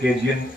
KGN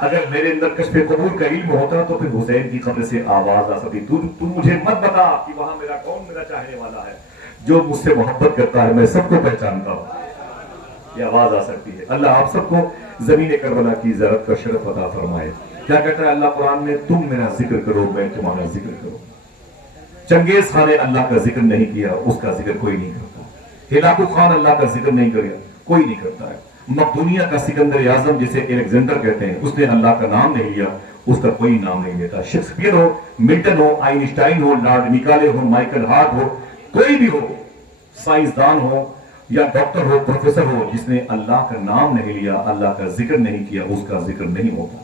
اگر میرے اندر کشف قبول کا علم ہوتا تو پھر حسین کی قبر سے آواز آ سکتی، تو مجھے مت بتا کہ وہاں میرا کون میرا چاہنے والا ہے، جو مجھ سے محبت کرتا ہے میں سب کو پہچانتا ہوں، یہ آواز آ سکتی ہے۔ اللہ آپ سب کو زمین کربلا کی زیارت کا شرف عطا فرمائے۔ کیا کہتا ہے اللہ قرآن میں؟ تم میرا ذکر کرو میں تمہارا ذکر کروں۔ چنگیز خان نے اللہ کا ذکر نہیں کیا، اس کا ذکر کوئی نہیں کرتا۔ ہلاکو خان اللہ کا ذکر نہیں کریا، کوئی نہیں کرتا ہے۔ مقدونیہ کا سکندر اعظم جسے الیگزینڈر کہتے ہیں، اس نے اللہ کا نام نہیں لیا، اس کا کوئی نام نہیں لیتا۔ شیکسپیئر ہو، ملٹن ہو، آئنسٹائن ہو، لارڈ نکالے ہو، مائیکل ہارٹ ہو، کوئی بھی ہو، سائنسدان ہو یا ڈاکٹر ہو، پروفیسر ہو، جس نے اللہ کا نام نہیں لیا، اللہ کا ذکر نہیں کیا، اس کا ذکر نہیں ہوتا۔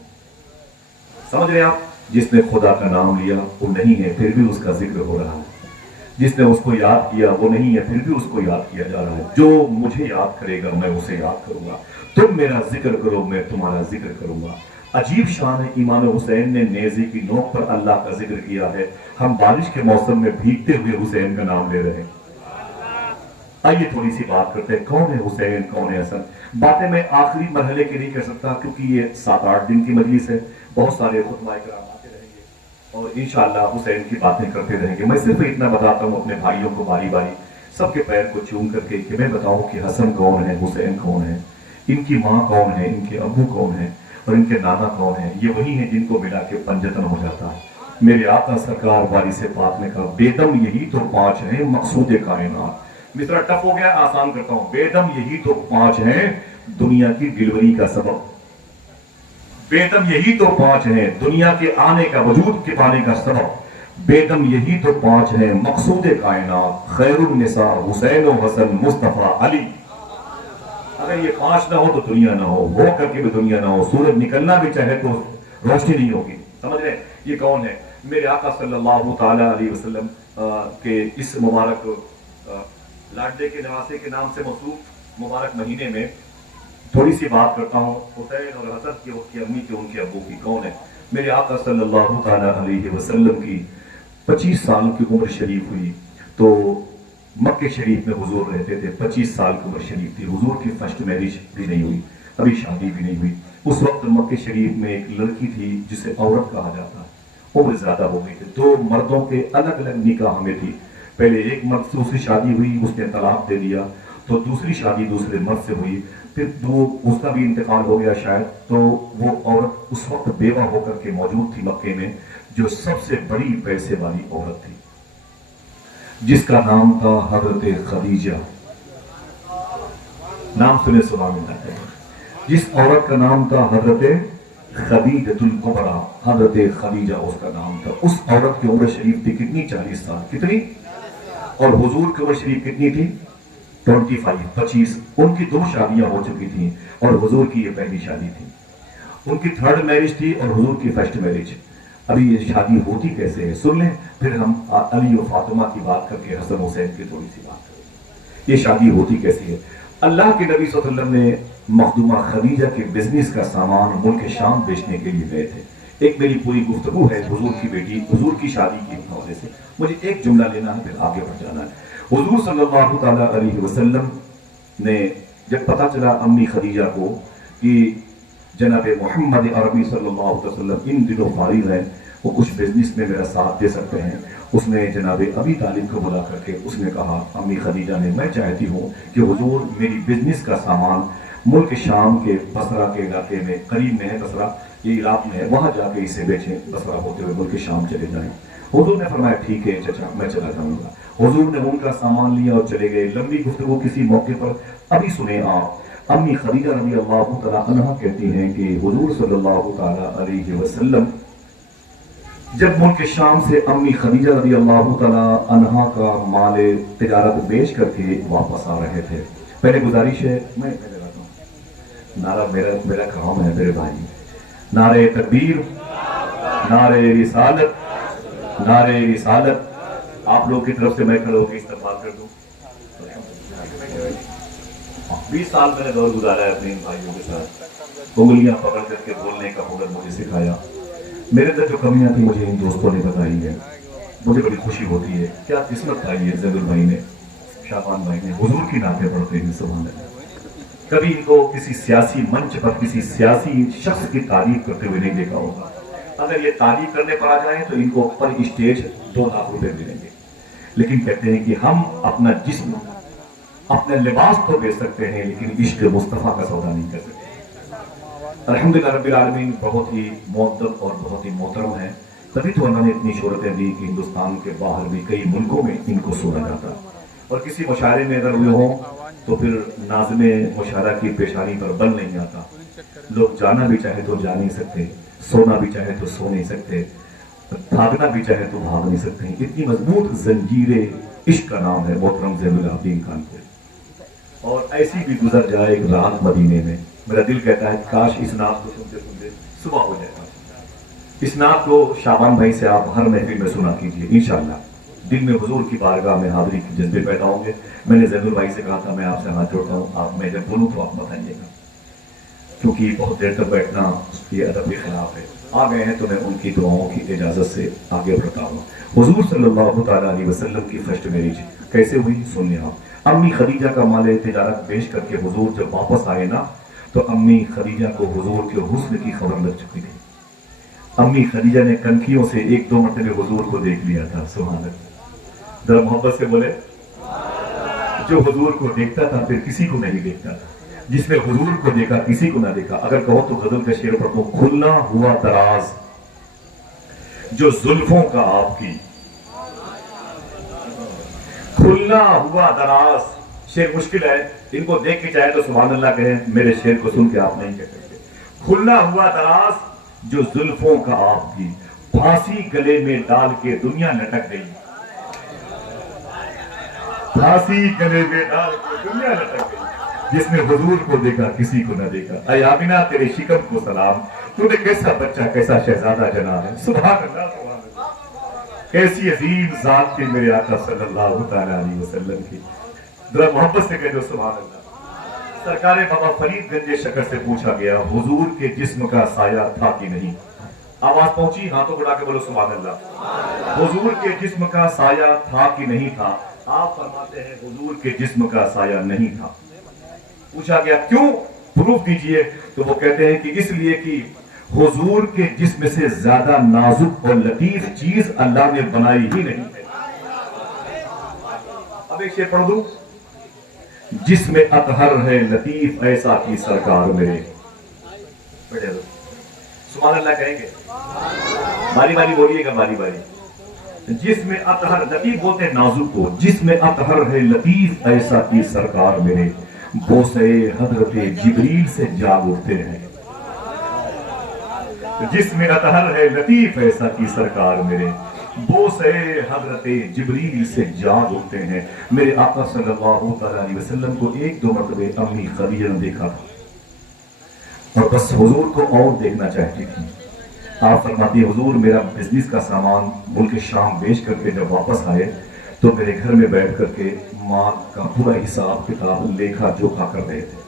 سمجھ رہے آپ؟ جس نے خدا کا نام لیا وہ نہیں ہے، پھر بھی اس کا ذکر ہو رہا ہے۔ جس نے اس کو یاد کیا وہ نہیں ہے، پھر بھی اس کو یاد کیا جا رہا ہے۔ جو مجھے یاد کرے گا میں اسے یاد کروں گا۔ تم میرا ذکر کرو میں تمہارا ذکر کروں گا۔ عجیب شان ہے، امام حسین نے نیزے کی نوک پر اللہ کا ذکر کیا ہے۔ ہم بارش کے موسم میں بھیگتے ہوئے حسین کا نام لے رہے ہیں۔ آئیے تھوڑی سی بات کرتے ہیں، کون ہے حسین، کون ہے حسن۔ باتیں میں آخری مرحلے کی نہیں کر سکتا کیونکہ یہ 7-8 دن کی مجلس ہے، بہت سارے خطبہ کرام آتے رہیں گے اور انشاءاللہ حسین کی باتیں کرتے رہیں گے۔ میں صرف اتنا بتاتا ہوں اپنے بھائیوں کو باری باری، سب کے پیر کو چوم کر کے، کہ میں بتاؤں کہ حسن کون ہے، حسین کون ہے، ان کی ماں کون ہے، ان کے ابو کون ہے اور ان کے نانا کون ہے۔ یہ وہی ہیں جن کو ملا کے پنجتن ہو جاتا ہے۔ میرے آقا سرکار وارث پاک نے کہا بیدم یہی تو 5 ہیں مقصود کائنات۔ مصرع ٹف ہو گیا، آسان کرتا ہوں۔ بیدم یہی تو 5 ہیں دنیا کی ڈلیوری کا سبب۔ بیدم یہی تو 5 ہیں دنیا کے آنے کا، وجود کے پانے کا سبب۔ بیدم یہی تو 5 ہیں مقصود کائنات، خیر النساء حسین و حسن مصطفیٰ علی۔ اگر یہ 5 نہ ہو تو دنیا نہ ہو کر کے بھی دنیا نہ ہو، سورج نکلنا بھی چاہے تو روشنی نہیں ہوگی۔ سمجھ رہے ہیں؟ یہ کون ہے؟ میرے آقا صلی اللہ تعالیٰ علیہ وسلم کے اس مبارک لاڈلے کے نواسے کے نام سے موصوف مبارک مہینے میں تھوڑی سی بات کرتا ہوں حسین اور حسن کی، ان کی امی کی، ان کے ابو کی۔ کون ہے؟ میرے آقا صلی اللہ تعالیٰ علیہ وسلم کی 25 سال کی عمر شریف ہوئی تو مکہ شریف میں حضور رہتے تھے۔ 25 سال کی عمر شریف تھی، حضور کی فرسٹ میرج بھی نہیں ہوئی، ابھی شادی بھی نہیں ہوئی۔ اس وقت مکہ شریف میں ایک لڑکی تھی جسے عورت کہا جاتا ہے، عمر زیادہ ہو گئی تھی۔ 2 مردوں کے الگ الگ نکاح میں تھی، پہلے ایک مرد سے اس کی شادی ہوئی، اس نے طلاق دے دیا، تو دوسری شادی دوسرے مرد سے ہوئی، پھر اس کا بھی انتقال ہو گیا شاید، تو وہ عورت اس وقت بیوہ ہو کر کے موجود تھی مکے میں، جو سب سے بڑی پیسے والی عورت تھی، جس کا نام تھا حضرت خدیجہ۔ نام سنے سبحان اللہ ہے۔ جس عورت کا نام تھا حضرت خدیجۃ الکبریٰ، حضرت خدیجہ اس کا نام تھا۔ اس عورت کی عمر شریف تھی کتنی؟ 40 سال۔ کتنی؟ اور حضور کی عمر شریف کتنی تھی؟ 25۔ ان کی 2 شادیاں ہو چکی تھیں اور حضور کی یہ پہلی شادی تھی۔ ان کی 3rd میرج تھی اور حضور کی فرسٹ میرج۔ ابھی یہ شادی ہوتی کیسے ہے سن لیں، پھر ہم علی و فاطمہ کی بات کر کے حسن حسین کی تھوڑی سی بات کریں گے۔ یہ شادی ہوتی کیسی ہے؟ اللہ کے نبی صلی اللہ علیہ وسلم نے مخدومہ خدیجہ کے بزنس کا سامان ملک شام بیچنے کے لیے گئے تھے۔ ایک میری پوری گفتگو ہے حضور کی بیٹی، حضور کی شادی کے حوالے سے، مجھے ایک جملہ لینا ہے پھر آگے بڑھ جانا ہے۔ حضور صلی اللہ تعالیٰ علیہ وسلم نے جب پتا چلا امی خدیجہ کو کہ جناب محمد عربی صلی اللہ علیہ وسلم ان دنوں فارغ ہیں، وہ کچھ بزنس میں میرا ساتھ دے سکتے ہیں، اس نے جناب ابی طالب کو بلا کر کے اس نے کہا امی خدیجہ نے میں چاہتی ہوں کہ حضور میری بزنس کا سامان ملک شام کے بصرہ کے علاقے میں، قریب میں ہے بصرہ، یہ عراق میں ہے، وہاں جا کے اسے بیچیں، بصرہ ہوتے ہوئے ملک شام چلے جائیں۔ حضور نے فرمایا ٹھیک ہے چچا میں چلا جاؤں گا۔ حضور نے ان کا سامان لیا اور چلے گئے۔ لمبی گفتگو کسی موقع پر ابھی سنیں آپ، امی خدیجہ رضی اللہ تعالیٰ عنہ کہتی ہیں کہ حضور صلی اللہ تعالیٰ علیہ وسلم جب ملک شام سے امی خدیجہ رضی اللہ تعالیٰ عنہ کا مال تجارت بیچ کر کے واپس آ رہے تھے، پہلے گزارش ہے میں پہلے رہتا ہوں، نعرہ میرا کام ہے میرے بھائی، نعرہ تکبیر، نعرہ رسالت، نعرہ رسالت۔ آپ لوگ کی طرف سے میں کھڑے ہو کے استقبال کر دوں۔ 20 سال میں نے دور گزارا ہے اپنے ان بھائیوں کے ساتھ، انگلیاں پکڑ کر کے بولنے کا ہنر مجھے سکھایا۔ میرے اندر جو کمیاں تھیں مجھے ان دوستوں نے بتائی ہے، مجھے بڑی خوشی ہوتی ہے۔ کیا قسمت پائی ہے زید البھائی نے، شعبان بھائی نے، حضور کی نعتیں پڑھتے ہیں سبحان اللہ۔ کبھی ان کو کسی سیاسی منچ پر کسی سیاسی شخص کی تعریف کرتے ہوئے نہیں دیکھا ہوگا. اگر یہ تعریف کرنے پر آ جائیں تو ان کو پر اسٹیج 2 لاکھ روپے ملیں گے. لیکن کہتے ہیں کہ ہم اپنا جسم اپنے لباس تو بیچ سکتے ہیں لیکن عشق مصطفیٰ کا سودا نہیں کر سکتے. الحمدللہ رب العالمین بہت ہی مؤدب اور بہت ہی محترم ہیں. تبھی تو انہوں نے اتنی شہرتیں دی کہ ہندوستان کے باہر بھی کئی ملکوں میں ان کو سنا جاتا. اور کسی مشاعرے میں اگر ہوئے ہوں تو پھر ناظم مشاعرہ کی پیشانی پر بل نہیں آتا. لوگ جانا بھی چاہے تو جا نہیں سکتے, سونا بھی چاہے تو سو نہیں سکتے, بھاگنا بھی چاہے تو بھاگ نہیں سکتے ہیں. اتنی مضبوط زنجیر عشق کا نام ہے محترم زین العابدین کانپوری. اور ایسی بھی گزر جائے ایک رات مدینے میں. میرا دل کہتا ہے کاش اس نعت کو سنتے سنتے صبح ہو جائے. اس نعت کو شعبان بھائی سے آپ ہر محفل میں سنا کیجیے. انشاءاللہ دل میں حضور کی بارگاہ میں حاضری کے جذبے پیدا ہوں گے. میں نے زین بھائی سے کہا تھا میں آپ سے ہاتھ جوڑتا ہوں, آپ میں جب بولوں تو آپ بتائیے گا, کیونکہ بہت دیر تک بیٹھنا یہ ادب کے خلاف ہے. آ گئے ہیں تو میں ان کی دعاؤں کی اجازت سے آگے بڑھتا ہوں. حضور صلی اللہ تعالیٰ علیہ وسلم کی فرسٹ میرج کیسے ہوئی سنیے آپ. امی خدیجہ کا مال تجارت بیچ کر کے حضور جب واپس آئے نا تو امی خدیجہ کو حضور کے حسن کی خبر لگ چکی تھی. امی خدیجہ نے کنکھیوں سے 1-2 مرتبہ حضور کو دیکھ لیا تھا. سبحان اللہ, ذرا محبت سے بولے. جو حضور کو دیکھتا تھا پھر کسی کو نہیں دیکھتا تھا, جس نے حضور کو دیکھا کسی کو نہ دیکھا. اگر کہو تو غزل کا شعر پڑھ دو. کھلنا ہوا دراز جو زلفوں کا آپ کی, کھلنا ہوا دراز. شعر مشکل ہے, ان کو دیکھ کے چاہے تو سبحان اللہ کہیں, میرے شعر کو سن کے آپ نہیں کہہ سکتے. کھلنا ہوا دراز جو زلفوں کا آپ کی, پھانسی گلے میں ڈال کے دنیا لٹک گئی. پھانسی گلے میں ڈال کے دنیا لٹک گئی. جس نے حضور کو دیکھا کسی کو نہ دیکھا. اے آمینہ تیرے شکم کو سلام, تو نے کیسا بچہ کیسا شہزادہ جنا ہے. سبحان اللہ سبحان اللہ. کیسی عظیم ذات کے میرے آقا صلی اللہ تعالیٰ علیہ وسلم کی. ذرا محبت سے کہہ دو سبحان اللہ. سرکار بابا فرید گنج شکر سے پوچھا گیا حضور کے جسم کا سایہ تھا کہ نہیں. آواز پہنچی, ہاتھوں بڑھا کے بولو سبحان اللہ. حضور کے جسم کا سایہ تھا کہ نہیں تھا. آپ فرماتے ہیں حضور کے جسم کا سایہ نہیں تھا. پوچھا گیا کیوں, پروف دیجئے. تو وہ کہتے ہیں کہ اس لیے کہ حضور کے جسم سے زیادہ نازک اور لطیف چیز اللہ نے بنائی ہی نہیں ہے. اب ایک شعر پڑھ دوں. جسم اطہر ہے لطیف ایسا کی سرکار میرے. سبحان اللہ کہیں گے, باری باری بولیے گا, باری باری. جسم اطہر, لطیف بولتے ہیں نازک کو. جسم اطہر ہے لطیف ایسا کی سرکار میرے, بوسے حضرت جبریل سے جاگ اٹھتے ہیں. جسم اطہر ہے لطیف ایسا کی سرکار میرے, بوسے حضرت جبریل سے جاگ اٹھتے ہیں. میرے آقا صلی اللہ علیہ وسلم کو 1-2 مرتبہ امی خدیجہ نے دیکھا تھا اور بس حضور کو اور دیکھنا چاہتی تھی. آپ فرماتی ہیں حضور میرا بزنس کا سامان ملک شام بیچ کر کے جب واپس آئے تو میرے گھر میں بیٹھ کر کے ماں کا پورا حساب کتاب لیکھا جوکھا کر رہے تھے.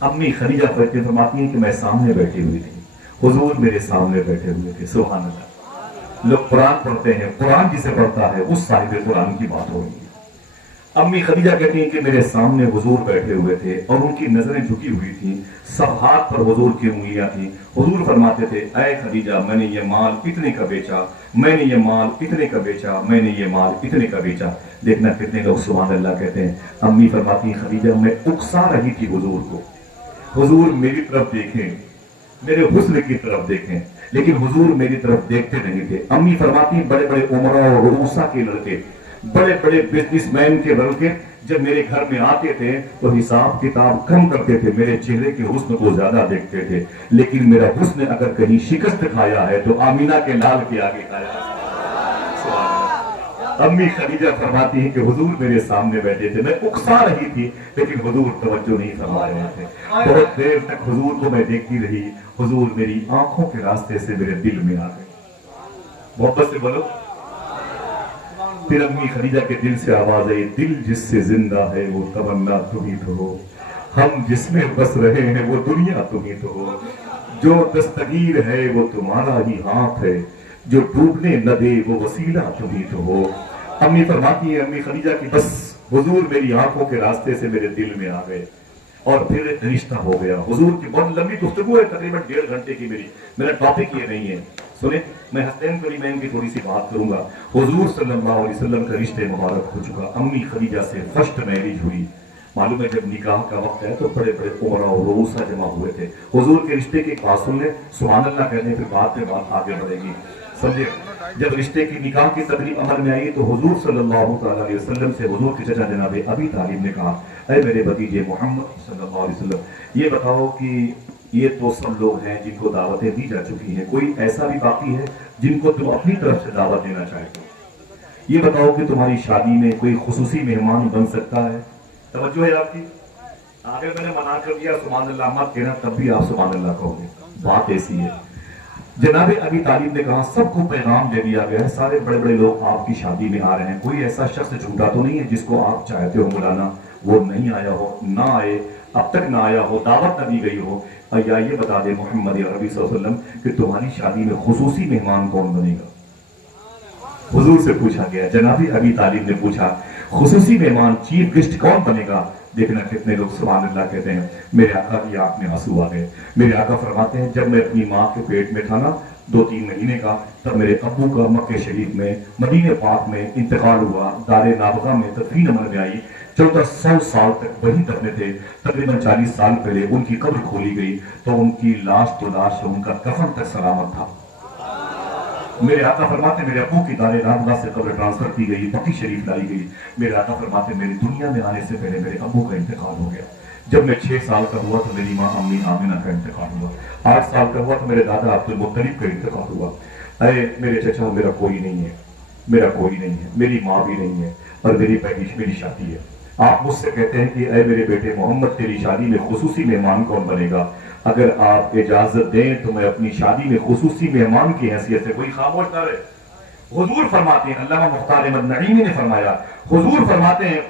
امی خدیجہ فرماتی ہیں کہ میں سامنے بیٹھی ہوئی تھی, حضور میرے سامنے بیٹھے ہوئے تھے. سبحان اللہ. لوگ قرآن پڑھتے ہیں, قرآن جسے پڑھتا ہے اس صاحب قرآن کی بات ہو رہی ہے. امی خدیجہ کہتی ہیں کہ میرے سامنے حضور بیٹھے ہوئے تھے اور ان کی نظریں جھکی ہوئی تھیں, صفحات پر حضور کی انگلیاں تھیں. حضور فرماتے تھے اے خدیجہ میں نے یہ مال اتنے کا بیچا, میں نے یہ مال اتنے کا بیچا, میں نے یہ مال اتنے کا بیچا. دیکھنا کتنے لوگ سبحان اللہ کہتے ہیں. امی فرماتی ہیں خدیجہ میں اکسا رہی تھی حضور کو, حضور میری طرف دیکھیں, میرے حسن کی طرف دیکھیں, لیکن حضور میری طرف دیکھتے نہیں تھے. امی فرماتی ہیں بڑے بڑے عمرہ اور رؤسا کے لڑکے, بڑے بڑے بزنس مین کے لڑکے جب میرے گھر میں آتے تھے تو حساب کتاب کم کرتے تھے, میرے چہرے کے حسن کو زیادہ دیکھتے تھے. لیکن میرا حسن اگر کہیں شکست کھایا ہے تو آمینہ کے لال کے آگے کھایا ہے. امی خدیجہ فرماتی ہیں کہ حضور میرے سامنے بیٹھے تھے, میں اکسا رہی تھی لیکن حضور توجہ نہیں فرما رہے تھے. بہت دیر تک حضور کو میں دیکھتی رہی, حضور میری آنکھوں کے راستے سے میرے دل میں آ گئے. محبت سے بولو. پھر امی خدیجہ کے دل سے آواز آئی, دل جس سے زندہ ہے وہ تمنا تم ہی تو ہو, ہم جس میں بس رہے ہیں وہ دنیا تم ہی تو ہو, جو دستگیر ہے وہ تمہارا ہی ہاتھ ہے, جو ڈوبنے نہ دے وہ وسیلہ تم ہی تو ہو. امی فرماتی ہے امی خدیجہ کی بس حضور میری آنکھوں کے راستے سے میرے دل میں آ گئے. اور پھر رشتہ ہو گیا. حضور کی بہت لمبی گفتگو ہے, تقریباً 1.5 گھنٹے کی میری, میرا ٹاپک یہ نہیں ہے. سنیں, میں حسین کریمین کی تھوڑی سی بات کروں گا. حضور صلی اللہ علیہ وسلم کا رشتے مبارک ہو چکا. امی خدیجہ سے فرسٹ میرج ہوئی. معلوم ہے جب نکاح کا وقت ہے تو بڑے بڑے عمراء اور رؤوسا جمع ہوئے تھے. حضور کے رشتے کی ایک بات سن لیں, سبحان اللہ کہنے پھر بات میں بات آگے بڑھے گی. سمجھے, جب رشتے کی نکاح کی تقریب عمل میں آئی تو حضور صلی اللہ تعالیٰ علیہ وسلم سے حضور کے چچا جناب ابی طالب نے کہا, اے میرے بھتیجے محمد صلی اللہ علیہ وسلم, یہ بتاؤ کہ یہ تو سب لوگ ہیں جن کو دعوتیں دی جا چکی ہیں, کوئی ایسا بھی باقی ہے جن کو تم اپنی طرف سے دعوت دینا چاہتے ہو؟ یہ بتاؤ کہ تمہاری شادی میں کوئی خصوصی مہمان بن سکتا ہے؟ توجہ ہے آپ کی. اگر میں نے منع کر دیا سبحان اللہ مت کہنا, تب بھی آپ سبحان اللہ کہو گے. بات ایسی ہے. جناب ابی طالب نے کہا, سب کو پیغام دے دیا گیا ہے, سارے بڑے بڑے لوگ آپ کی شادی میں آ رہے ہیں, کوئی ایسا شخص جھوٹا تو نہیں ہے جس کو آپ چاہتے ہو بلانا وہ نہیں آیا ہو, نہ آئے, اب تک نہ آیا ہو, دعوت نہ دی گئی ہو. یا یہ بتا دے محمد عربی صلی اللہ علیہ وسلم کہ تمہاری شادی میں خصوصی مہمان کون بنے گا؟ حضور سے پوچھا گیا, جناب ابی طالب نے پوچھا خصوصی مہمان چیف گیسٹ کون بنے گا؟ دیکھنا کتنے لوگ سبحان اللہ کہتے ہیں. میرے آقا کی آنکھ میں آنسو آ گئے. میرے آقا فرماتے ہیں جب میں اپنی ماں کے پیٹ میں تھا نا 2-3 مہینے کا, تب میرے ابو کا مکہ شریف میں مدینہ پاک میں انتقال ہوا. دار نابغہ میں تدفین عمل میں آئی. 1400 سال تک وہی دفنے تھے. تقریباً 40 سال پہلے ان کی قبر کھولی گئی تو ان کی لاش تو لاش, ان کا کفن تک سلامت تھا. میرے آقا فرماتے میرے ابو کی دار نابغہ سے قبر ٹرانسفر کی گئی, بقی شریف لائی گئی. میرے آقا فرماتے میری دنیا میں آنے سے پہلے میرے ابو کا انتقال ہو گیا. جب میں 6 سال کا ہوا تو میری ماں امی آمنہ کا انتقال ہوا. 8 سال کا ہوا تو میرے دادا عبد المطلب کا انتقال ہوا. اے میرے چچا, میرا کوئی نہیں ہے, میرا کوئی نہیں ہے, میری ماں بھی نہیں ہے, اور میری شادی ہے. آپ مجھ سے کہتے ہیں کہ اے میرے بیٹے محمد تیری شادی میں خصوصی مہمان کون بنے گا؟ اگر آپ اجازت دیں تو میں اپنی شادی میں خصوصی مہمان کی حیثیت سے, کوئی خاموش نہ رہے. حضور فرماتے ہیں, علامہ مختار احمد نعیمی نے فرمایا, حضور فرماتے ہیں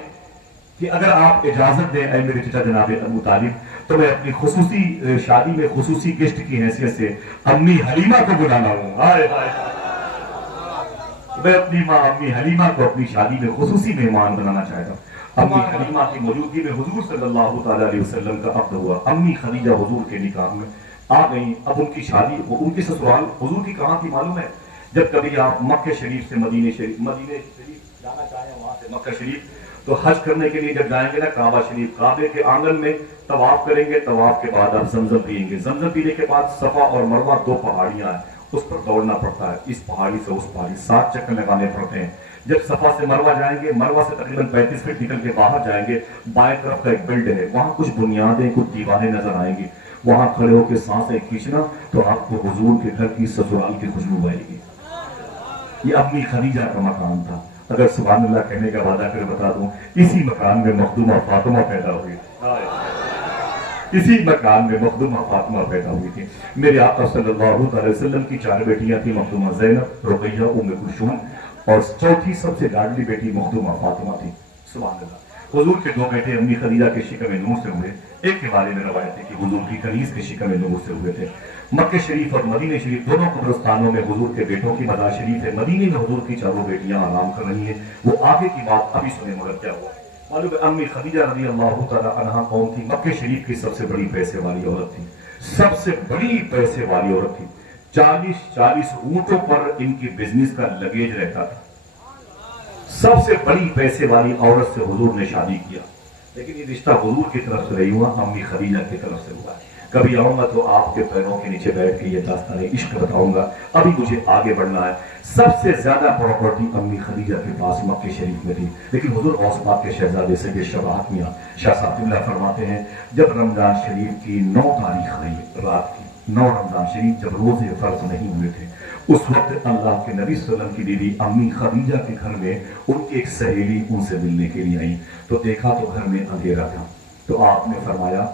کہ اگر آپ اجازت دیں اے میرے چچا جناب ابو طالب, تو میں اپنی خصوصی شادی میں خصوصی گیسٹ کی حیثیت سے امی حلیمہ کو بلانا ہوں. ہائے ہائے, میں اپنی ماں امی حلیمہ کو اپنی شادی میں خصوصی مہمان بنانا چاہتا ہوں. امی حلیمہ کی موجودگی میں حضور صلی اللہ تعالیٰ علیہ وسلم کا عقد ہوا. امی خدیجہ حضور کے نکاح میں آ گئی. اب ان کی شادی, ان کی سسرال حضور کی کہاں تھی معلوم ہے؟ جب کبھی آپ مکہ شریف سے مدینہ شریف جانا چاہیں, وہاں سے مکہ شریف, تو حج کرنے کے لیے جب جائیں گے نا کعبہ شریف, کعبے کے آنگن میں طواف کریں گے. طواف کے بعد آپ زمزم پئیں گے. زمزم پینے کے بعد صفا اور مروہ 2 پہاڑیاں ہیں, اس پر دوڑنا پڑتا ہے. اس پہاڑی سے اس پہاڑی 7 چکر لگانے پڑتے ہیں. جب صفا سے مروہ جائیں گے, مروہ سے تقریباً 35 فٹ نکل کے باہر جائیں گے, بائیں طرف کا ایک بلڈ ہے, وہاں کچھ بنیادیں, کچھ دیواریں نظر آئیں گی. وہاں کھڑے ہو کے سانسیں کھینچنا تو آپ کو حضور کے گھر کی سسرال کی خوشبو آئے گی. یہ امی خدیجہ کا مکان تھا. اگر سبحان اللہ کہنے کا وعدہ کر بتا دوں, اسی مکان میں مخدومہ فاطمہ پیدا ہوئی. اسی مکان میں مخدومہ فاطمہ پیدا ہوئی تھی. میرے آقا صلی اللہ علیہ وسلم کی 4 بیٹیاں تھیں, مخدومہ زینب, رقیہ, ام کلثوم, اور چوتھی سب سے لاڈلی بیٹی مخدومہ فاطمہ تھی. سبحان اللہ. حضور کے 2 بیٹے امی خدیجہ کے شکم نور سے ہوئے. ایک کے بارے میں روایت ہے کہ حضور کی کنیز کے شکم نور سے ہوئے تھے. مکہ شریف اور مدینہ شریف دونوں قبرستانوں میں حضور کے بیٹوں کی مزار شریف ہے. مدینہ میں حضور کی 4 بیٹیاں آرام کر رہی ہیں. وہ آگے کی بات ابھی سنیں مگر کیا ہوا. معلوم ہے امی خدیجہ رضی اللہ تعالیٰ عنہا کون تھی؟ مکہ شریف کی سب سے بڑی پیسے والی عورت تھی. سب سے بڑی پیسے والی عورت تھی. 40 اونٹوں پر ان کی بزنس کا لگیج رہتا تھا. سب سے بڑی پیسے والی عورت سے حضور نے شادی کیا. لیکن یہ رشتہ حضور کی طرف سے نہیں ہوا, امی خدیجہ کی طرف سے ہوا. کبھی آؤں گا تو آپ کے پیروں کے نیچے بیٹھ کے یہ داستان عشق بتاؤں گا. ابھی مجھے آگے بڑھنا ہے. سب سے زیادہ پراپرٹی امی خدیجہ کے پاس مکہ شریف میں تھی. لیکن حضور غوث پاک کے شہزادے سے یہ شباہت میاں شاہ صاحب اللہ فرماتے ہیں, جب رمضان شریف کی 9 تاریخ رہی, رات کی 9 رمضان شریف, جب روزے فرض نہیں ہوئے تھے, اس وقت اللہ کے نبی صلی اللہ علیہ وسلم کی بیوی امی خدیجہ کے گھر میں ان کی ایک سہیلی ان سے ملنے کے لیے آئی. تو دیکھا تو گھر میں اندھیرا تھا. تو آپ نے فرمایا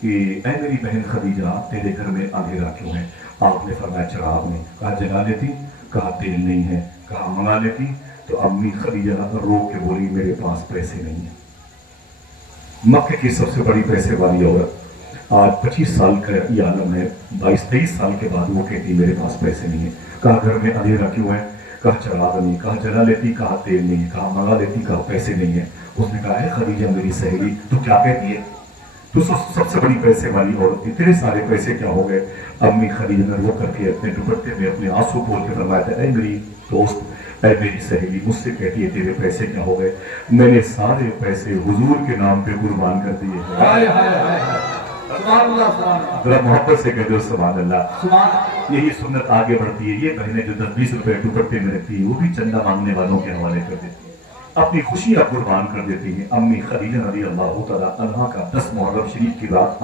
کہ اے میری بہن خدیجہ, تیرے گھر میں اندھیرا کیوں ہے؟ آپ نے فرمایا چراغ نہیں. کہا جلا لیتی, کہا تیل نہیں ہے, کہا منگا لیتی. تو امی خدیجہ رو کے بولی میرے پاس پیسے نہیں ہیں. مکہ کی سب سے بڑی پیسے والی عورت آج 25 سال کا یہ عالم ہے, 22-23 سال کے بعد وہ کہتی میرے پاس پیسے نہیں ہیں. کہا گھر میں اندھیرا کیوں ہے؟ کہا چراغ نہیں. کہا جلا لیتی, کہا تیل نہیں. کہا منگا لیتی, کہا پیسے نہیں ہیں. اس نے کہا ہے خدیجہ میری سہیلی, تو کیا کہتی ہے؟ تو سب سے بڑی پیسے والی عورت، اتنے سارے پیسے کیا ہو گئے؟ امی خدیجہ نے رو کر کے اپنے دوپٹے میں اپنے آنسو کھول کے فرمایا تھا، اے میری دوست، اے میری سہیلی، مجھ سے کہتی ہے تیرے پیسے کیا ہو گئے؟ میں نے سارے پیسے حضور کے نام پہ قربان کر دیے ہیں۔ ذرا محبت سے کہہ دو سبحان اللہ۔ یہی سنت آگے بڑھتی ہے، یہ بہنیں جو 10-20 روپے دوپٹے میں رکھتی ہے وہ بھی چندہ مانگنے والوں کے حوالے کر دیتی ہے، اپنی خوشیاں قربان کر دیتی ہیں۔ امی خدیجہ رضی اللہ تعالیٰ عنہا کا 10 محرم شریف کی رات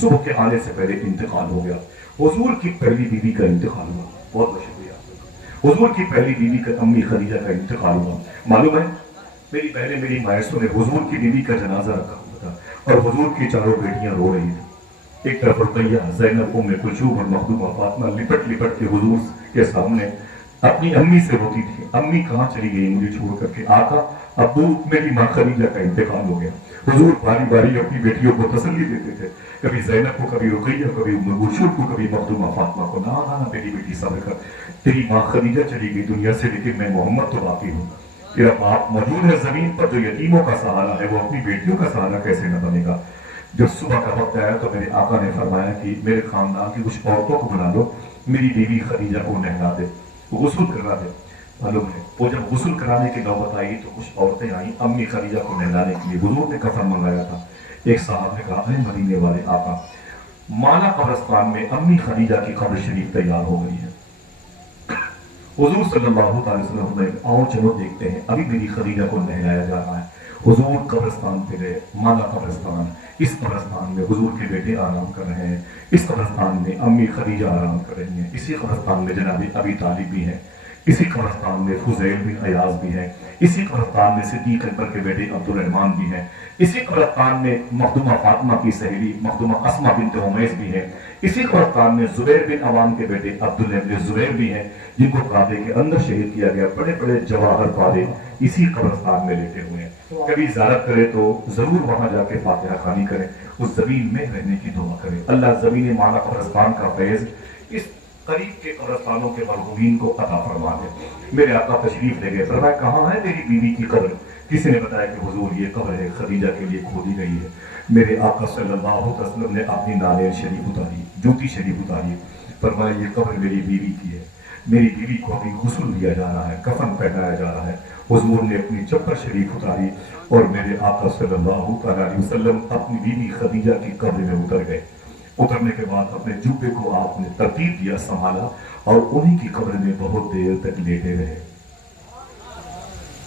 صبح کے آنے سے پہلے انتقال ہو گیا۔ حضور کی پہلی بیوی کا انتقال ہوا، بہت بہت شکریہ۔ حضور کی پہلی بیوی کا امی خدیجہ کا انتقال ہوا۔ معلوم ہے میری بہنیں، میری مائسوں نے حضور کی بیوی کا جنازہ رکھا ہوا تھا اور حضور کی چاروں بیٹیاں رو رہی تھیں۔ ایک طرف رقیہ، زینب، ام کلثوم اور مخدومہ فاطمہ لپٹ لپٹ کے حضور کے سامنے اپنی امی سے روتی تھی، امی کہاں چلی گئی مجھے چھوڑ کر کے؟ آقا، ابو، میری ماں خدیجہ کا انتقال ہو گیا۔ حضور باری باری اپنی بیٹیوں کو تسلی دیتے تھے، کبھی زینب کو، کبھی رقیہ، کبھی ام کلثوم کو، کبھی مخدومہ فاطمہ کو، نا میری بیٹی صبر کر، تیری ماں خدیجہ چلی گئی دنیا سے لیکن میں محمد تو باقی ہوں، تیرا باپ موجود ہے زمین پر جو یتیموں کا سہارا ہے، وہ اپنی بیٹیوں کا سہارا کیسے نہ بنے گا؟ جب صبح کا وقت آیا تو میرے آقا نے فرمایا کہ میرے خاندان کی کچھ عورتوں کو بنا لو، میری بیوی خدیجہ کو نہلا دے، غسل کرا دے۔ معلوم ہے وہ جب غسل کرانے کی نوبت آئی تو کچھ عورتیں آئیں امی خدیجہ کو نہلانے کے لیے۔ حضور نے کفن منگایا تھا، ایک صاحب نے کہا، اے مدینے والے آقا، مانا قبرستان میں امی خدیجہ کی قبر شریف تیار ہو گئی ہے۔ حضور صلی اللہ علیہ وسلم نے آؤ چلو دیکھتے ہیں، ابھی میری خدیجہ کو نہلایا جا رہا ہے۔ حضور قبرستان پہ گئے، مانا قبرستان، اس قبرستان میں حضور کے بیٹے آرام کر رہے ہیں، اس قبرستان میں امی خدیجہ آرام کر رہی ہیں، اسی قبرستان میں جناب ابی طالب بھی ہیں، اسی قبرستان میں فضیل بن عیاض بھی ہیں، اسی قبرستان میں صدیق اکبر کے بیٹے عبد الرحمن بھی ہیں، اسی قبرستان میں مخدومہ فاطمہ کی سہیلی مخدومہ اسماء بنت عمیس بھی ہیں، اسی قبرستان میں زبیر بن عوام کے بیٹے عبداللہ بن زبیر بھی ہیں، جن کو کعبے کے اندر شہید کیا گیا۔ بڑے بڑے جواہر پارے اسی قبرستان میں لیٹے ہوئے ہیں۔ کبھی زیارت کرے تو ضرور وہاں جا کے فاتحہ خوانی کریں، اس زمین میں رہنے کی دعا کریں۔ اللہ زمین مانا قبرستان کا فیض اس قریب کے قبرستانوں کے مرحومین کو عطا فرما دے۔ میرے آقا تشریف لے گئے، فرمایا کہاں ہے میری بیوی کی قبر؟ کسی نے بتایا کہ حضور یہ قبر ہے خدیجہ کے لیے کھودی گئی ہے۔ میرے آقا صلی اللہ علیہ وسلم نے اپنی نالین شریف اتاری، جوتی شریف اتاری، فرمایا یہ قبر میری بیوی کی ہے، میری بیوی کو ابھی غسل دیا جا رہا ہے، کفن پہنایا جا رہا ہے۔ حضور نے اپنی چپل شریف اتاری اور میرے آقا صلی اللہ علیہ وسلم اپنی بیوی خدیجہ کی قبر میں اتر گئے۔ اترنے کے بعد اپنے جوبے کو آپ نے ترتیب دیا، سنبھالا اور انہی کی قبر میں بہت دیر تک لیٹے رہے۔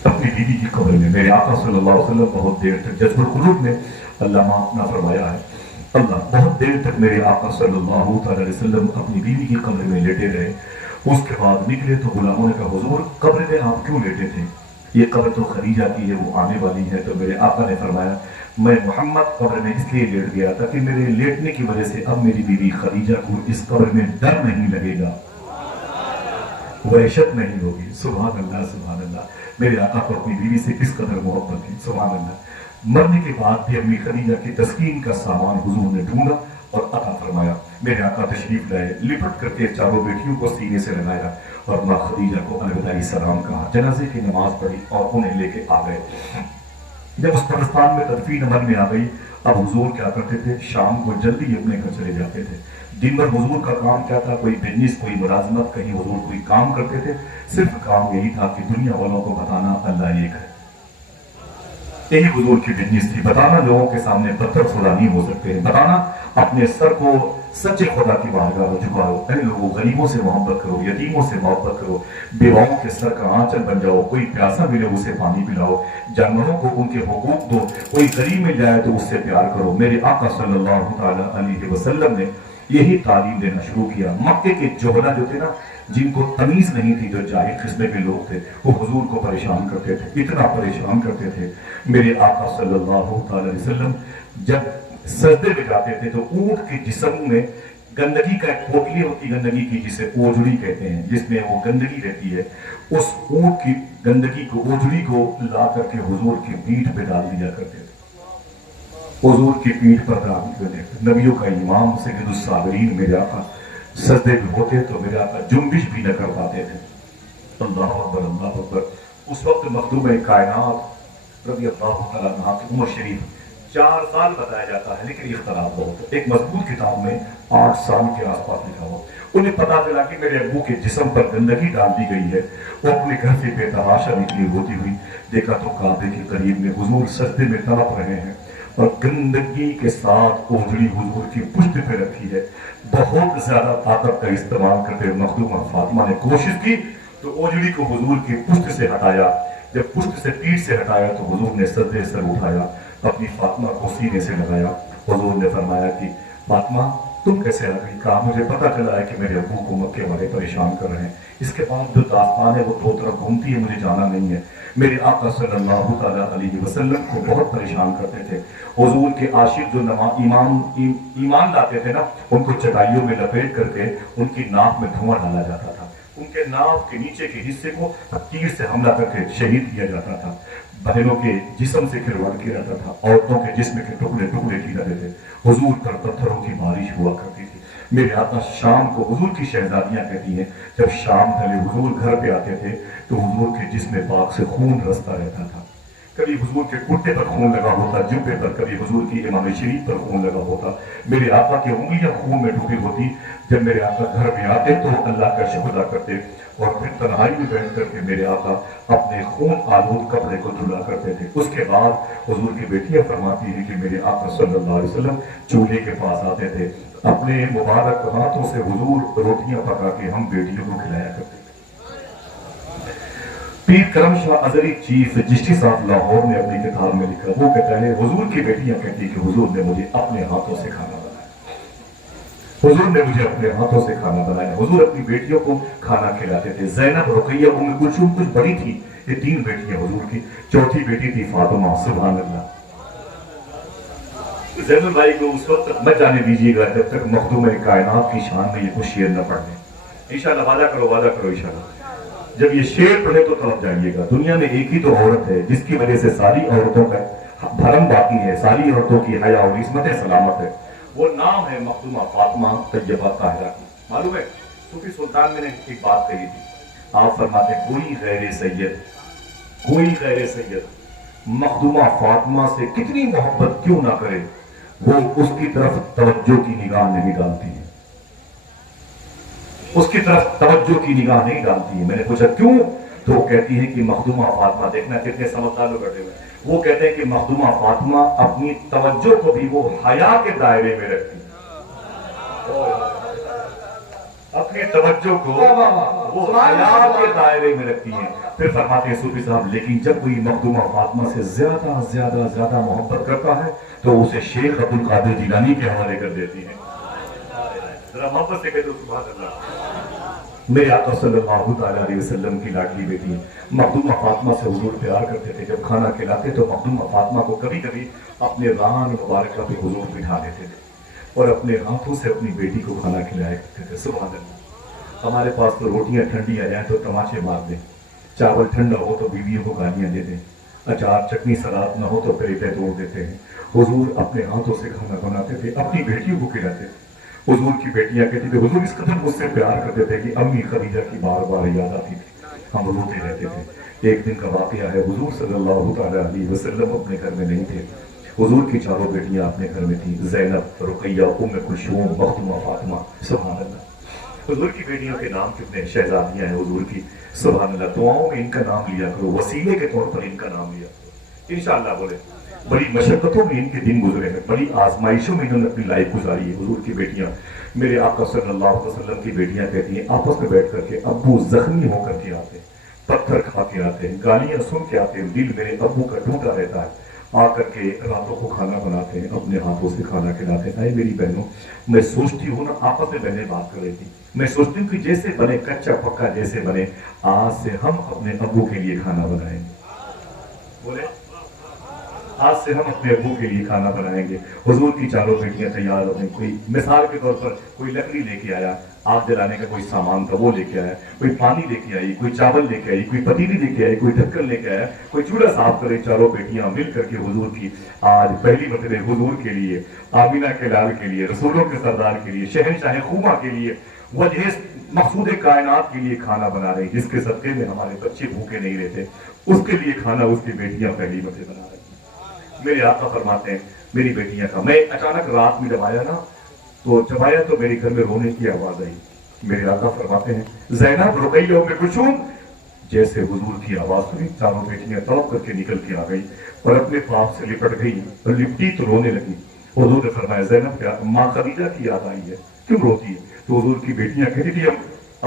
اپنی بیوی کی قبر میں میرے آقا صلی اللہ علیہ وسلم بہت دیر تک، جذب القلوب میں اللہ معاف نہ فرمایا ہے، اللہ بہت دیر تک میرے آقا صلی اللہ علیہ وسلم اپنی بیوی کی قبر میں لیٹے رہے۔ اس کے بعد نکلے تو غلاموں نے کہا حضور قبر میں آپ کیوں لیٹے تھے؟ یہ قبر تو خدیجہ کی ہے، وہ آنے والی ہے۔ تو میرے آقا نے فرمایا میں محمد قبر میں اس لیے لیٹ گیا تھا کہ میرے لیٹنے کی وجہ سے اب میری بیوی خدیجہ کو اس قبر میں ڈر نہیں لگے گا، وحشت نہیں ہوگی۔ سبحان اللہ سبحان اللہ۔ میرے آقا کو اپنی بیوی سے کس قدر محبت تھی، سبحان اللہ۔ مرنے کے بعد بھی امی خدیجہ کی تسکین کا سامان حضور نے ڈھونڈا اور عطا فرمایا۔ میرے آقا تشریف لائے، لپٹ کر کے چاروں بیٹیوں کو سینے سے لگایا اور ماں خدیجہ کو الوداعی سلام کہا، جنازے کی نماز پڑھی اور انہیں لے کے آ گئے۔ جب اس قبرستان میں تدفین عمل میں آ گئی، اب حضور کیا کرتے تھے؟ شام کو جلدی اپنے گھر چلے جاتے تھے۔ دن بھر حضور کا کام کیا تھا؟ کوئی بزنس، کوئی ملازمت، کہیں حضور کوئی کام کرتے تھے، صرف کام یہی تھا کہ دنیا والوں کو بتانا اللہ ایک ہے۔ یہی حضور کی بزنس تھی، بتانا لوگوں کے سامنے پتھر خدا نہیں ہو سکتے ہیں، بتانا اپنے سر کو سچے خدا کی بارگاہ میں جھکاؤ، اے لوگوں غریبوں سے محبت کرو، یتیموں سے محبت کرو، بیواؤں کے سر کا آنچل بن جاؤ، کوئی پیاسا ملے اسے پانی پلاؤ، جانوروں کو ان کے حقوق دو، کوئی غریب مل جائے تو اس سے پیار کرو۔ میرے آقا صلی اللہ تعالی علیہ وسلم نے یہی تعلیم دینا شروع کیا۔ مکے کے جوہرا جو تھے نا، جن کو تمیز نہیں تھی، جو جاہل قسم کے لوگ تھے، وہ حضور کو پریشان کرتے تھے، اتنا پریشان کرتے تھے۔ میرے آقا صلی اللہ علیہ وسلم جب سجدے میں جاتے تھے تو اونٹ کے جسم میں گندگی کا ایک پوٹلی ہوتی، گندگی کی جسے اوجڑی کہتے ہیں، جس میں وہ گندگی رہتی ہے، اس اونٹ کی گندگی کو، اوجڑی کو لا کر کے حضور کی پیٹھ پہ ڈال دیا کرتے تھے۔ حضور کی پیٹھ پر ڈال دیتے تھے۔ نبیوں کا امام سید الصابرین میرے آقا سجدے میں ہوتے تو میرے آقا جنبش بھی نہ کر پاتے تھے۔ اللہ اکبر اللہ اکبر۔ اس وقت مخدوم کائنات رضی اللہ تعالیٰ عنہ کی عمر شریف 4 سال بتایا جاتا ہے لیکن اختلاف بہت ہے. ایک مضبوط کتاب میں 8 سال کے آس پاس لکھا ہوا. انہیں پتا چلا کہ میرے ابو کے جسم پر گندگی ڈال دی گئی ہے. وہ اپنے گھر سے بے تحاشا نکلی ہوتی ہوئی دیکھا تو کعبے کے قریب میں حضور سجدے میں تڑپ رہے ہیں اور گندگی کے ساتھ اوجڑی حضور کی پشت پہ رکھی ہے. بہت زیادہ طاقت کا استعمال کرتے ہوئے مخدومہ فاطمہ نے کوشش کی تو اوجڑی کو حضور کی پشت سے ہٹایا. جب پشت سے پیٹھ سے ہٹایا تو حضور نے سجدے سے اٹھایا, اپنی فاطمہ کو سینے سے لگایا. حضور نے فرمایا کہ فاطمہ تم کیسے آ گئی؟ کہا مجھے پتا چلا ہے کہ میرے ابو کو مکے والے پریشان کر رہے ہیں. اس کے بعد جو داستان ہے وہ دو طرف گھومتی ہے, مجھے جانا نہیں ہے. میرے آقا صلی اللہ تعالیٰ علیہ وسلم کو بہت پریشان کرتے تھے. حضور کے عاشق جو ایمان لاتے تھے نا, ان کو چٹائیوں میں لپیٹ کر کے ان کی ناک میں دھواں ڈالا جاتا تھا. ان کے ناک کے نیچے کے حصے کو تیر سے حملہ کر کے شہید کیا جاتا تھا. بہنوں کے جسم سے کھلواڑ کیا جاتا تھا, عورتوں کے جسم کے ٹکڑے ٹکڑے کیے جاتے تھے. حضور پر پتھروں کی بارش ہوا کرتی تھی. میرے آقا شام کو, حضور کی شہزادیاں کہتی ہیں جب شام ڈھلے حضور گھر پہ آتے تھے تو حضور کے جسم پاک سے خون رستا رہتا تھا. کبھی حضور کے کرتے پر خون لگا ہوتا, جبے پر, کبھی حضور کی امام شریف پر خون لگا ہوتا. میرے آقا کی انگلیاں خون میں ڈوبی ہوتی. جب میرے آقا گھر میں آتے تو اللہ کا شکر ادا کرتے اور پھر تنہائی میں بیٹھ کر کے میرے آقا اپنے خون آلود کپڑے کو دھلا کرتے تھے. اس کے بعد حضور کی بیٹیاں فرماتی ہیں کہ میرے آقا صلی اللہ علیہ وسلم چولہے کے پاس آتے تھے, اپنے مبارک ہاتھوں سے حضور روٹیاں پکا کے ہم بیٹیوں کو کھلایا کرتے تھے. پیر کرم شاہ ازری چیف جسٹی صاحب لاہور نے اپنی کتاب میں لکھا, وہ کہتا ہے حضور کی بیٹیاں کہتی کہ حضور نے مجھے اپنے ہاتھوں سے کھانا بنایا, حضور نے مجھے اپنے ہاتھوں سے کھانا بنایا. حضور اپنی بیٹیوں کو کھانا کھلاتے تھے. زینب, رقیہ, ام کلثوم کچھ بڑی تھی, یہ 3 بیٹیاں حضور کی. چوتھی بیٹی تھی فاطمہ. سبحان اللہ. زینب بھائی کو اس وقت تک مت جانے دیجیے گا جب تک مخدوم کائنات کی شان میں یہ کچھ شعر نہ پڑھ لیں. انشاءاللہ وعدہ کرو انشاءاللہ. جب یہ شعر پڑھے تو طرف جائیے گا. دنیا میں ایک ہی تو عورت ہے جس کی وجہ سے ساری عورتوں کا بھرم باقی ہے, ساری عورتوں کی حیا اور عصمت سلامت ہے. وہ نام ہے مخدومہ فاطمہ طیبہ طاہرہ کی. معلوم ہے صوفی سلطان میں نے ایک بات کہی تھی, آپ فرماتے ہیں کوئی غیر سید مخدومہ فاطمہ سے کتنی محبت کیوں نہ کرے, وہ اس کی طرف توجہ کی نگاہ نہیں ڈالتی ہے. اس کی طرف توجہ کی نگاہ نہیں ڈالتی ہے. میں نے پوچھا کیوں, تو وہ کہتی ہے کہ مخدومہ فاطمہ, دیکھنا کتنے سمجھدار لوگ بیٹھے ہوئے, وہ کہتے ہیں کہ مخدومہ فاطمہ اپنی توجہ کو بھی وہ حیا کے دائرے میں رکھتی ہے. اپنی توجہ کو وہ حیا کے دائرے میں رکھتی ہیں. پھر فرماتے ہیں صوفی صاحب لیکن جب کوئی مخدومہ فاطمہ سے زیادہ زیادہ زیادہ محبت کرتا ہے تو اسے شیخ عبد القادر جیلانی کے حوالے کر دیتی ہے. ذرا محبت سے کہہ دو سبحان اللہ. میرے آقا صلی اللہ تعالیٰ علیہ وسلم کی لاڈلی بیٹی مخدومہ فاطمہ سے حضور پیار کرتے تھے. جب کھانا کھلاتے تو مخدومہ فاطمہ کو کبھی کبھی اپنے ران مبارکہ پہ حضور بٹھا لیتے تھے اور اپنے ہاتھوں سے اپنی بیٹی کو کھانا کھلایا کرتے تھے. سبحان اللہ. ہمارے پاس تو روٹیاں ٹھنڈی آ جائیں تو تماچے مار دیں, چاول ٹھنڈا ہو تو بیویوں کو گالیاں دے دیں, اچار چٹنی سلاد نہ ہو تو پلیٹیں توڑ دیتے ہیں. حضور اپنے ہاتھوں سے کھانا بناتے تھے, اپنی بیٹیوں کو کھلاتے تھے. حضور کی بیٹیاں کہتی تھی حضور اس قدر مجھ سے پیار کرتے تھے کہ امی خدیجہ کی بار بار یاد آتی تھی, ہم روتے رہتے تھے. ایک دن کا واقعہ ہے, حضور صلی اللہ تعالیٰ علیہ وسلم اپنے گھر میں نہیں تھے. حضور کی چاروں بیٹیاں اپنے گھر میں تھیں, زینب, رقیہ, ام کلثوم, مخدومہ فاطمہ. سبحان اللہ. حضور کی بیٹیوں کے نام کتنے شہزادیاں ہیں حضور کی. سبحان اللہ. دعاؤں میں ان کا نام لیا کرو, وسیلے کے طور پر ان کا نام لیا کرو انشاءاللہ. بولے بڑی مشقتوں میں ان کے دن گزرے ہیں, بڑی آزمائشوں میں انہوں نے اپنی لائف گزاری ہے. حضور کی بیٹیاں, میرے آقا صلی اللہ علیہ وسلم کی بیٹیاں کہتی ہیں آپس میں بیٹھ کر کے ابو زخمی ہو کر کے آتے ہیں, پتھر کھا کے آتے ہیں, گالیاں سن کے آتے ہیں, دل میرے ابو کا ٹوٹا رہتا ہے. آ کر کے راتوں کو کھانا بناتے ہیں, اپنے ہاتھوں سے کھانا کھلاتے ہیں. اے میری بہنوں, میں سوچتی ہوں نا, آپس میں بہنیں بات کر رہی تھی, میں سوچتی ہوں کہ جیسے بنے کچا پکا جیسے بنے, آج سے ہم اپنے ابو کے لیے کھانا بنائیں گے. بولے آج سے ہم اپنے ابو کے لیے کھانا بنائیں گے. حضور کی چاروں بیٹیاں تیار ہو گئی. کوئی مثال کے طور پر کوئی لکڑی لے کے آیا, آگ جلانے کا کوئی سامان تھا وہ لے کے آیا, کوئی پانی لے کے آئی, کوئی چاول لے کے آئی, کوئی پتیلی لے کے آئی, کوئی ڈھکن لے کے آیا, کوئی چولہا صاف کرے. چاروں بیٹیاں مل کر کے حضور کی آج پہلی مرتبہ حضور کے لیے, آمینہ کے لال کے لیے, رسولوں کے سردار کے لیے, شہنشاہ خوما کے لیے, وجہ مقصود کائنات کے لیے کھانا بنا رہے, جس کے صدقے میں ہمارے بچے بھوکے نہیں رہتے, اس کے لیے کھانا اس کی بیٹیاں پہلی مرتبہ بنا رہی. میرے آقا فرماتے ہیں میری بیٹیاں کا. میں اچانک رات میں جب آیا نا تو میرے گھر میں رونے کی آواز آئی. میرے آقا فرماتے ہیں زینب رقیہ ام کلثوم. جیسے حضور کی آواز سنی چاروں بیٹیاں تڑپ کر کے نکل کے آ گئی اور اپنے باپ سے لپٹ گئی اور لپٹی تو رونے لگی. حضور نے فرمایا زینب کیا ماں خدیجہ کی یاد آئی ہے کیوں روتی ہے؟ تو حضور کی بیٹیاں کہتی تھی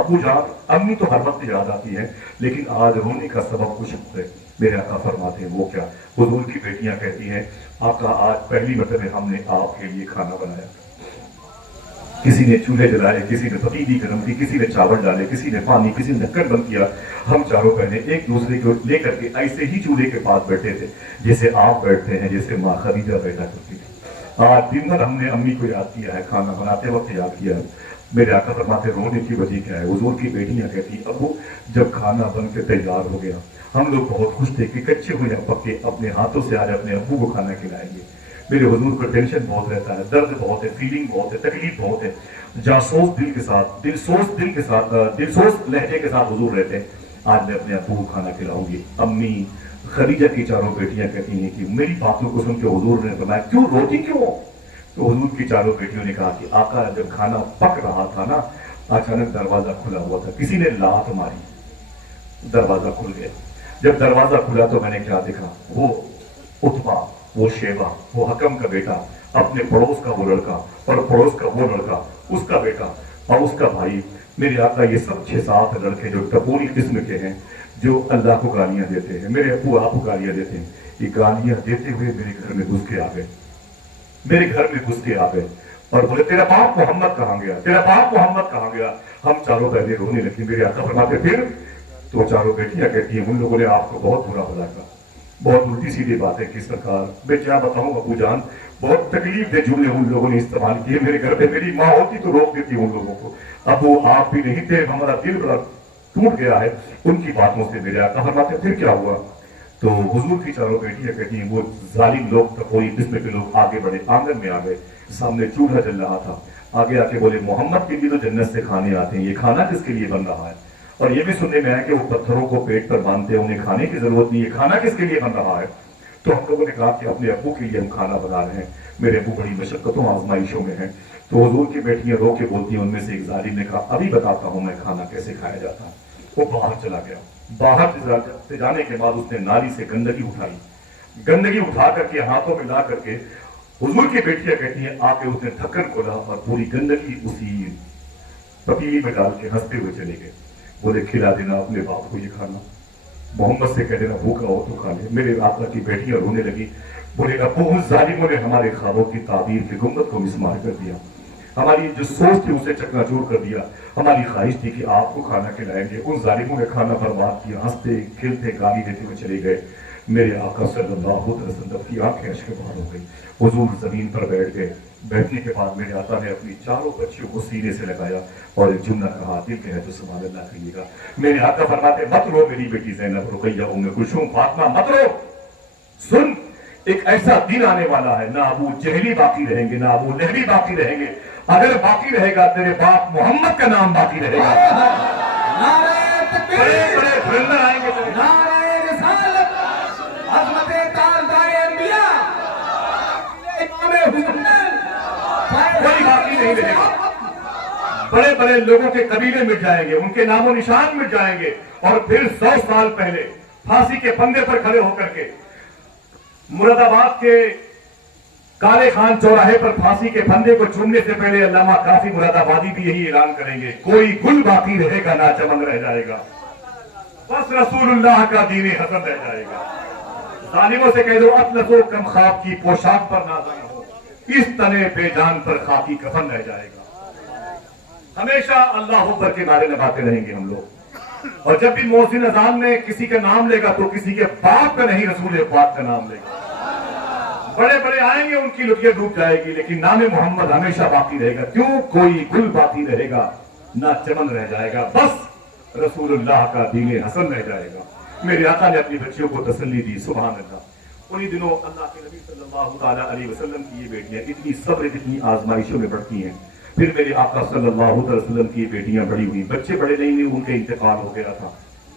ابو جان امی تو ہر وقت یاد آتی ہے لیکن آج رونے کا سبب کچھ ہے. میرے آقا فرماتے ہیں وہ کیا؟ حضور کی بیٹیاں کہتی ہیں آقا آج پہلی مرتبہ ہم نے آپ کے لیے کھانا بنایا. کسی نے چولہے جلائے, کسی نے پتیلی گرم کی, کسی نے چاول ڈالے, کسی نے پانی, کسی نے ڈھکن بند کیا. ہم چاروں بہنیں ایک دوسرے کو لے کر کے ایسے ہی چولہے کے پاس بیٹھے تھے جیسے آپ بیٹھتے ہیں, جیسے ماں خدیجہ بیٹھا کرتی تھی. آج دن بھر ہم نے امی کو یاد کیا ہے, کھانا بناتے وقت یاد کیا ہے. میرے آقا فرماتے رونے کی وجہ کیا ہے؟ حضور کی بیٹیاں کہتی ابو جب کھانا بن کے تیار ہو گیا ہم لوگ بہت خوش تھے کہ کچے ہوئے پکے اپنے ہاتھوں سے آج اپنے ابو کو کھانا کھلائیں گے. میرے حضور کو ٹینشن بہت رہتا ہے, درد بہت ہے, فیلنگ بہت ہے, تکلیف بہت ہے. جاسوس دل کے ساتھ, دلسوز لہجے کے ساتھ حضور رہتے ہیں. آج میں اپنے ابو کو کھانا کھلاؤں گی. امی خدیجہ کی چاروں بیٹیاں کہتی ہیں کہ میری باتوں کو سن کے حضور نے فرمایا کیوں روتی کیوں؟ تو حضور کی چاروں بیٹیوں نے کہا کہ آقا جب کھانا پک رہا تھا نا اچانک دروازہ کھلا ہوا تھا, کسی نے لات ماری, دروازہ کھل گیا. جب دروازہ کھلا تو میں نے کیا دیکھا؟ وہ عتبہ, وہ شیبہ, وہ حکم کا بیٹا, اپنے پڑوس کا وہ لڑکا اور پڑوس کا وہ لڑکا, اس کا بیٹا اور اس کا بھائی. میرے آقا یہ سب 6-7 لڑکے جو ٹپوری قسم کے ہیں جو اللہ کو گالیاں دیتے ہیں, میرے ابو آپ کو گالیاں دیتے ہیں, یہ گالیاں دیتے ہوئے میرے گھر میں گھس کے آ گئے, میرے گھر میں گھس کے آ گئے اور بولے تیرا باپ محمد کہاں گیا, تیرا باپ محمد کہاں گیا. ہم چاروں بہنیں رونے لگی. میرے آقا فرماتے پھر تو چاروں بیٹیاں کہتی ہیں ان لوگوں نے آپ کو بہت برا بھلا کہا, بہت الٹی سیدھی باتیں کی سرکار. میں کیا بتاؤں ابو جان, بہت تکلیف دے جملے ان لوگوں نے استعمال کیے. میرے گھر پہ میری ماں ہوتی تو روک دیتی ان لوگوں کو. ابو آپ بھی نہیں تھے, ہمارا دل بڑا ٹوٹ گیا ہے ان کی باتوں سے. میرے آقا فرماتے پھر کیا ہوا؟ تو حضور کی چاروں بیٹیاں کہتی ہیں وہ ظالم لوگ ٹپوری قسم کے لوگ آگے بڑھے, آنگن میں آ گئے, سامنے چولہا جل رہا تھا. آگے آ کے بولے محمد کے لیے تو جنت سے کھانے آتے ہیں, یہ کھانا کس کے لیے بن رہا ہے؟ اور یہ بھی سننے میں آیا کہ وہ پتھروں کو پیٹ پر باندھتے ہیں, انہیں کھانے کی ضرورت نہیں ہے, کھانا کس کے لیے بن رہا ہے؟ تو ہم لوگوں نے کہا کہ اپنے ابو کے لیے ہم کھانا بنا رہے ہیں, میرے ابو بڑی مشقتوں آزمائشوں میں ہیں. تو حضور کی بیٹیاں رو کے بولتی ہیں, ان میں سے ایک ظالم نے کہا ابھی بتاتا ہوں میں کھانا کیسے کھایا جاتا ہے. وہ باہر چلا گیا. باہر سے جانے کے بعد اس نے نالی سے گندگی اٹھائی, گندگی اٹھا کر کے ہاتھوں میں لا کر کے حضور کی بیٹیاں کہتی ہیں آ کے اس نے ڈھکن کھولا اور پوری گندگی اسی پتیلی میں ڈال کے ہنستے ہوئے چلے گئے. بولے کھلا دینا اپنے باپ کو یہ کھانا, محمد سے کہہ دینا بھوکا ہو تو کھا لے. میرے آقا کی بیٹیاں رونے لگی. بولے ابو ان ظالموں نے ہمارے خوابوں کی تعبیر کی گنبد کو مسمار کر دیا, ہماری جو سوچ تھی اسے چکنا چور کر دیا. ہماری خواہش تھی کہ آپ کو کھانا کھلائیں گے, ان ظالموں نے کھانا برباد کیا. ہنستے کھیلتے گالی دیتے ہوئے چلے گئے. میرے آقا صلی اللہ علیہ وسلم کی آنکھیں اشک بہار ہو گئی. حضور زمین پر بیٹھ گئے. بیٹھنے کے بعد میرے آقا نے اپنی چاروں بچیوں کو سینے سے لگایا اور ایک جملہ کہا, دل کہے تو سبحان اللہ کہیے گا. میرے آقا فرماتے مت رو میری بیٹی زینب, رقیہ ام کلثوم, فاطمہ مت رو. سن ایک ایسا دن آنے والا ہے, نہ ابو جہلی باقی رہیں گے, نہ ابو لہبی باقی رہیں گے. اگر باقی رہے گا تیرے باپ محمد کا نام باقی رہے گا. نعرہ تکبیر, بڑے بڑے فرندر آئیں گے, نعرہ رسالت, عظمت تاجدار انبیاء, امام حسین, کوئی باقی نہیں رہے گا. بڑے بڑے لوگوں کے قبیلے مٹ جائیں گے, ان کے نام و نشان مٹ جائیں گے. اور پھر 100 سال پہلے پھانسی کے پھندے پر کھڑے ہو کر کے مراد آباد کے کالے خان چوراہے پر پھانسی کے پھندے کو چومنے سے پہلے علامہ کافی مراد آبادی بھی یہی اعلان کریں گے, کوئی گل باقی رہے گا نہ چمن رہ جائے گا, بس رسول اللہ کا دین حسن رہ جائے گا. ظالموں سے کہہ دو اطلس و کم خواب کی پوشاک پر نازا نہ ہو, اس تنے بے جان پر خاکی کفن رہ جائے گا. ہمیشہ اللہ اکبر کے نعرے لگاتے رہیں گے ہم لوگ. اور جب بھی مؤذن اذان میں کسی کا نام لے گا تو کسی کے باپ کا نہیں, رسول پاک کا نام لے گا. بڑے بڑے آئیں گے, ان کی لٹیاں ڈوب جائے گی, لیکن نام محمد ہمیشہ باقی رہے گا. کیوں؟ کوئی گل باقی رہے گا نہ چمن رہ جائے گا, بس رسول اللہ کا دین حسن رہ جائے گا. میرے آقا نے اپنی بچیوں کو تسلی دی, سبحان اللہ. انہی دنوں اللہ کے نبی صلی اللہ تعالیٰ علیہ وسلم کی یہ بیٹیاں اتنی صبر, اتنی آزمائشوں میں بڑھتی ہیں. پھر میرے آقا صلی اللہ علیہ وسلم کی بیٹیاں بڑی ہوئی, بچے بڑے نہیں ہوئے, ان کے انتقال ہو گیا تھا.